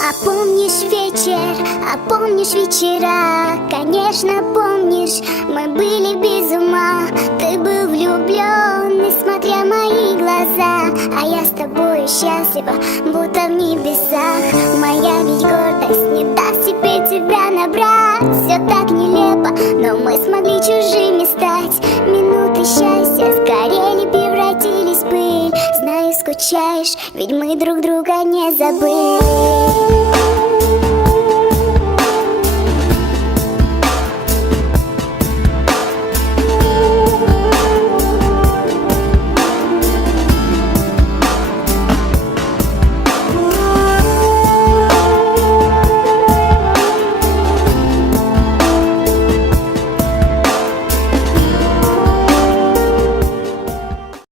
А помнишь вечер, а помнишь вечера? Конечно, помнишь, мы были без ума. Ты был влюблен, несмотря мои глаза, а я с тобой счастлива, будто в небесах. Моя ведь гордость не даст теперь тебя набрать. Все так нелепо, но мы смогли чужими стать. Минуты счастья сгорели, превратились в пыль. Знаю, скучаешь, ведь мы друг друга не забыли.